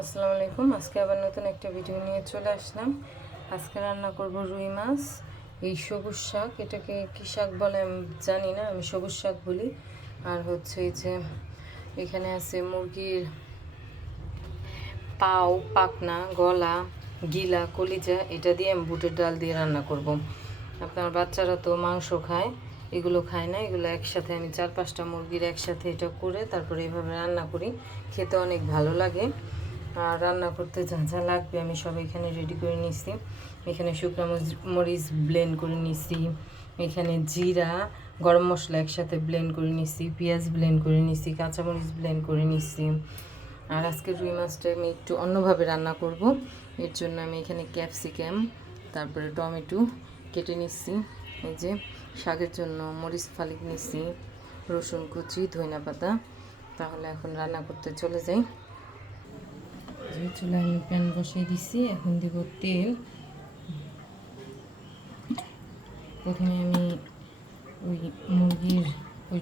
আসসালামু আলাইকুম। আজকে আবার নতুন একটা ভিডিও নিয়ে চলে আসলাম। আজকে রান্না করব রুই মাছ, এই সবুজ শাক। এটাকে কী শাক বলে আমি জানি না, আমি সবুজ শাক বলি। আর হচ্ছে এই যে এখানে আছে মুরগির পাও পাকনা গলা, গিলা, কলিজা, এটা দিয়ে আমি বুটের ডাল দিয়ে রান্না করব। আপনার বাচ্চারা তো মাংস খায়, এগুলো খায় না, এগুলো একসাথে আমি চার পাঁচটা মুরগির একসাথে এটা করে তারপরে এভাবে রান্না করি। খেতে অনেক ভালো লাগে। রান্না করতে যা যা লাগবে আমি সব এখানে রেডি করে নিছি এখানে শুকনো মরিচ- ব্লেন্ড করে নিছি এখানে জিরা, গরম মশলা একসাথে ব্লেন্ড করে নিছি পেঁয়াজ ব্লেন্ড করে নিছি কাঁচামরিচ ব্লেন্ড করে নিছি আর আজকে রুই মাছটা আমি একটু অন্যভাবে রান্না করব। এর জন্য আমি এখানে ক্যাপসিকাম তারপরে টমেটো কেটে নিচ্ছি এই যে শাকের জন্য মরিচ ফালিক নিচ্ছি রসুন কুচি ধইনা পাতা। তাহলে এখন রান্না করতে চলে যাই। যে আমি প্যান বসিয়ে দিছি, এখন দিব তেল প্রথমে আমি ওই মুরগির ওই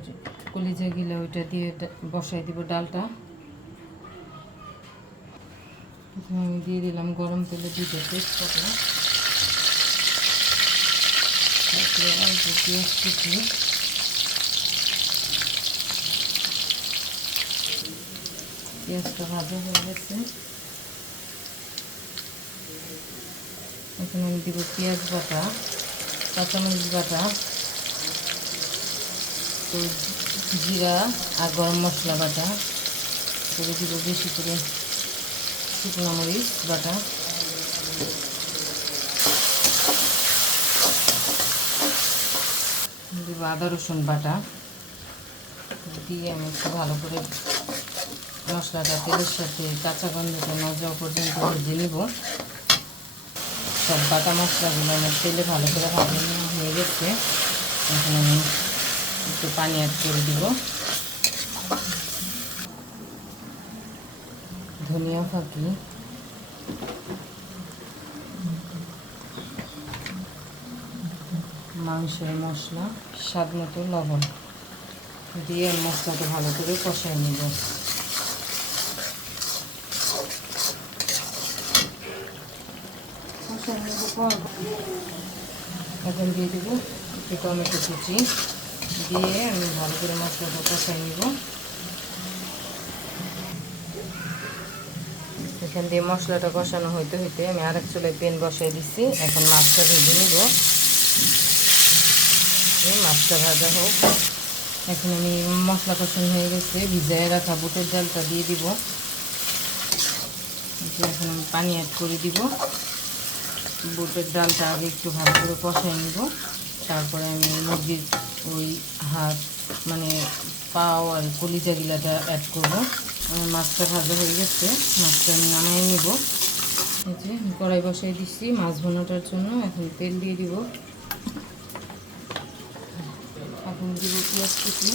কলিজা গিলা ওইটা দিয়ে বসাই দিব ডালটা। প্রথমে আমি দিয়ে দিলাম গরম তেলে দুটো তেজপাতা। তারপরে অল্প পেঁয়াজ কুচি। পেঁয়াজটা ভাজা হয়ে গেছে। এখন আমি দিব, পেঁয়াজ বাটা কাঁচা কাঁচামরিচ বাটা, তো জিরা আর গরম মশলা বাটা। করে দিব বেশি করে শুকনো মরিচ বাটা। দিব আদা রসুন বাটা। দিয়ে আমি একটু ভালো করে মশলাটা তেলের সাথে কাঁচা গন্ধটা না পর্যন্ত ভেজে নিব। সব বাটা মশলাগুলো আমার তেলে ভালো করে ভাজে নেওয়া হয়ে গেছে। এখন আমি একটু পানি অ্যাড করে দিব। ধনিয়া ফাঁকি। মাংসের মশলা, স্বাদ মতো লবণ। দিয়ে মশলাটা ভালো করে কষাই নিব কষাই নেব পর এখন দিয়ে দেবো একটু টমেটো কুচি। দিয়ে আমি ভালো করে মশলাটা কষাই নিব। এখান দিয়ে মশলাটা কষানো হইতে হইতে আমি আরেক চুলায় পেন বসাই দিচ্ছি এখন মাছটা ভেজে নিব। মাছটা ভাজা হোক। এখন আমি মশলা কষানো হয়ে গেছে। ভিজায় রাখা বুটের ডালটা দিয়ে দিব। এখন আমি পানি অ্যাড করে দিব। বুটের ডালটা আগে একটু ভালো করে কষাই নিব। তারপরে আমি মুরগির ওই হাত মানে পাও আর কলিজা গিলাটা অ্যাড করব মাছটা ভাজা হয়ে গেছে, মাছটা আমি নামাই নিব। যে কড়াই বসাই দিচ্ছি, মাছ ভোনাটার জন্য এখন তেল দিয়ে দিব। এখন দিব পেঁয়াজ কুচি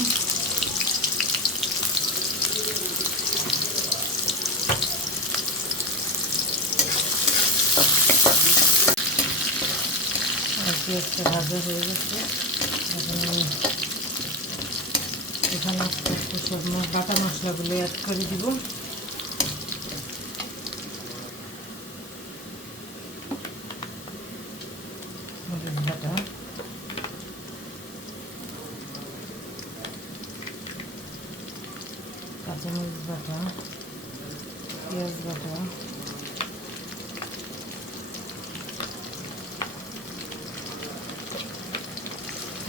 আর পেঁয়াজটা ভাজা হয়ে গেছে এখন আমি এখানে আস্তে আস্তে সব ম- বাটা মশলাগুলো অ্যাড করে দিব মরিচ বাটা কাঁচামরিচ বাটা পেঁয়াজ বাটা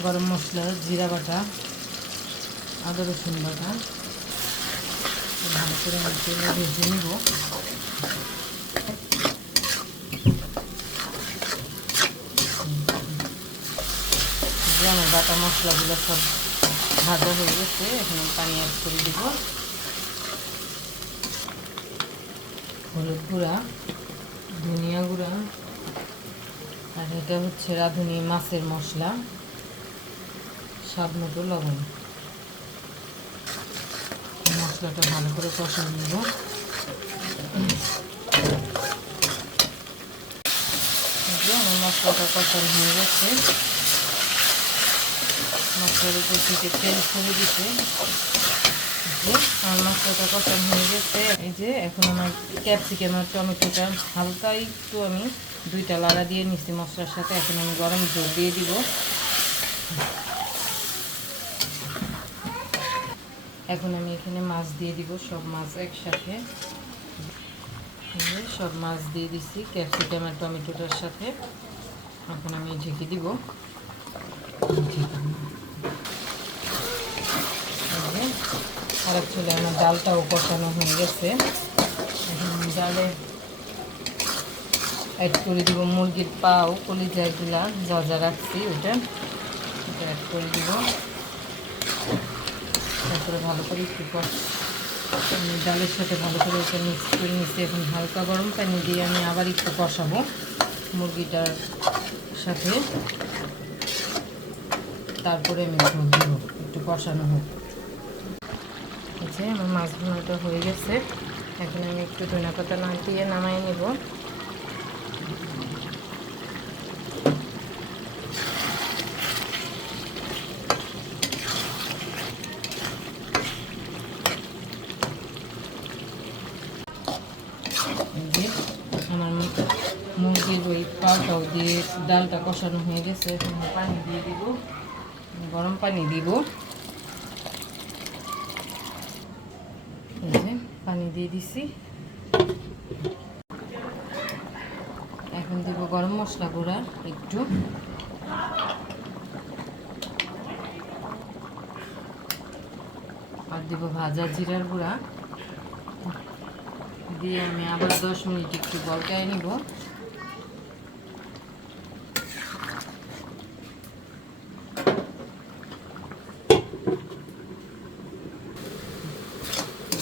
গরম মশলা, জিরা বাটা, আদা রসুন বাটা। ভালো করে তেলে ভেজে নিব। আমার বাটা মশলাগুলো সব ভাজা হয়ে গেছে, এখন পানি অ্যাড করে দিব। হলুদ গুঁড়া, ধনিয়া গুঁড়া, আর এটা হচ্ছে রাঁধুনি মাছের মশলা। স্বাদ মতো লবণ। মশলাটা ভালো করে কষানো নিব। আমার মশলাটা কষানো হয়ে গেছে। মশলার উপর থেকে তেল ছড়িয়ে দিতে। আমার মশলাটা কষানো হয়ে গেছে। এই যে এখন আমার ক্যাপসিকাম আর টমেটোটা হালকা একটু আমি দুইটা লাড়া দিয়ে নিচ্ছি মশলার সাথে এখন আমি গরম জল দিয়ে দিব। এখন আমি এখানে মাছ দিয়ে দিব, সব মাছ একসাথে। সব মাছ দিয়ে দিছি, ক্যাপসিকাম আর টমেটোটার সাথে। এখন আমি ঢেকে দিব। আর চলে আমার ডালটাও কষানো হয়ে গেছে। ডালে অ্যাড করে দিব মুরগির পাও কলিজা এগুলা যা যা রাখছি ওটা অ্যাড করে দিব। তারপরে ভালো করে একটু ডালের সাথে ভালো করে ওটা মিক্স করে নিচ্ছি এখন হালকা গরম পানি দিয়ে আমি আবার একটু কষাবো মুরগিটার সাথে। তারপরে আমি ঝোল দিব একটু কষানো হোক। যে আমার মাছ ভুনাটা হয়ে গেছে। এখন আমি একটু ধনে পাতা না দিয়ে নামাই নেব এই যে আমার মুরগির ওই পাউটাও দিয়ে ডালটা কষানো হয়ে গেছে, এখন পানি দিয়ে দিব। গরম পানি দিব। পানি দিয়ে দিছি। এখন দিব গরম মশলা গুঁড়া একটু। আর দিব ভাজা জিরার গুঁড়া। দিয়ে আমি আবার দশ মিনিট একটু বলকায় নিব।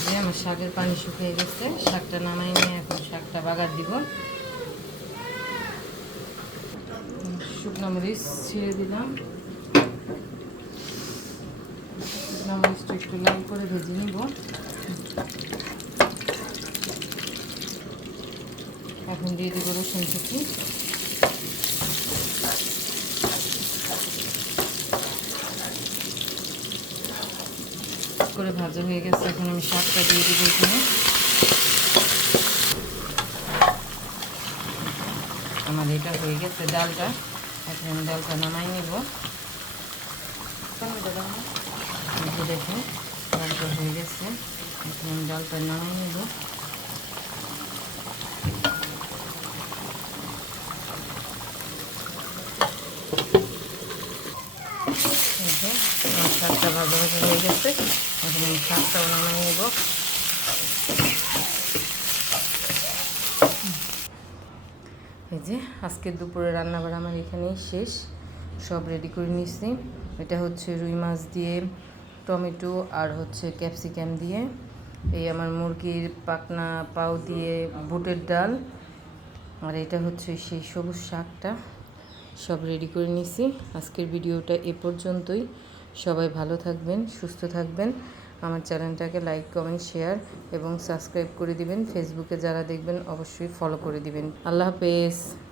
যে আমার শাকের পানি শুকিয়ে গেছে। শাকটা নামাই নিয়ে এখন শাকটা বাগার দিব। শুকনো মরিচ ছিঁড়ে দিলাম। শুকনো মরিচটা একটু লাল করে ভেজে নিব। এখন দিয়ে দিব রসুন কুচি করে ভাজা হয়ে গেছে। এখন আমি শাকটা দিয়ে দিব এখানে। আমার এটা হয়ে গেছে ডালটা। এখন আমি ডালটা নামাই নেব। দেখুন ডালটা হয়ে গেছে। এখন আমি ডালটা নামাই নেব। শাকটা ভাজা ভাজা হয়ে গেছে। শাকটাও নামাই নেব। এই যে আজকের দুপুরে রান্নাবার আমার এখানেই শেষ। সব রেডি করে নিচ্ছি এটা হচ্ছে রুই মাছ দিয়ে, টমেটো আর হচ্ছে ক্যাপসিকাম দিয়ে। এই আমার মুরগির পাকনা পাও দিয়ে বুটের ডাল। আর এটা হচ্ছে সেই সবুজ শাকটা। সব রেডি করে নিছি আজকের ভিডিওটা এ পর্যন্তই। সবাই ভালো থাকবেন, সুস্থ থাকবেন। আমার চ্যানেলটাকে লাইক, কমেন্ট, শেয়ার এবং সাবস্ক্রাইব করে দিবেন। ফেসবুকে যারা দেখবেন, অবশ্যই ফলো করে দিবেন। আল্লাহ হাফেজ।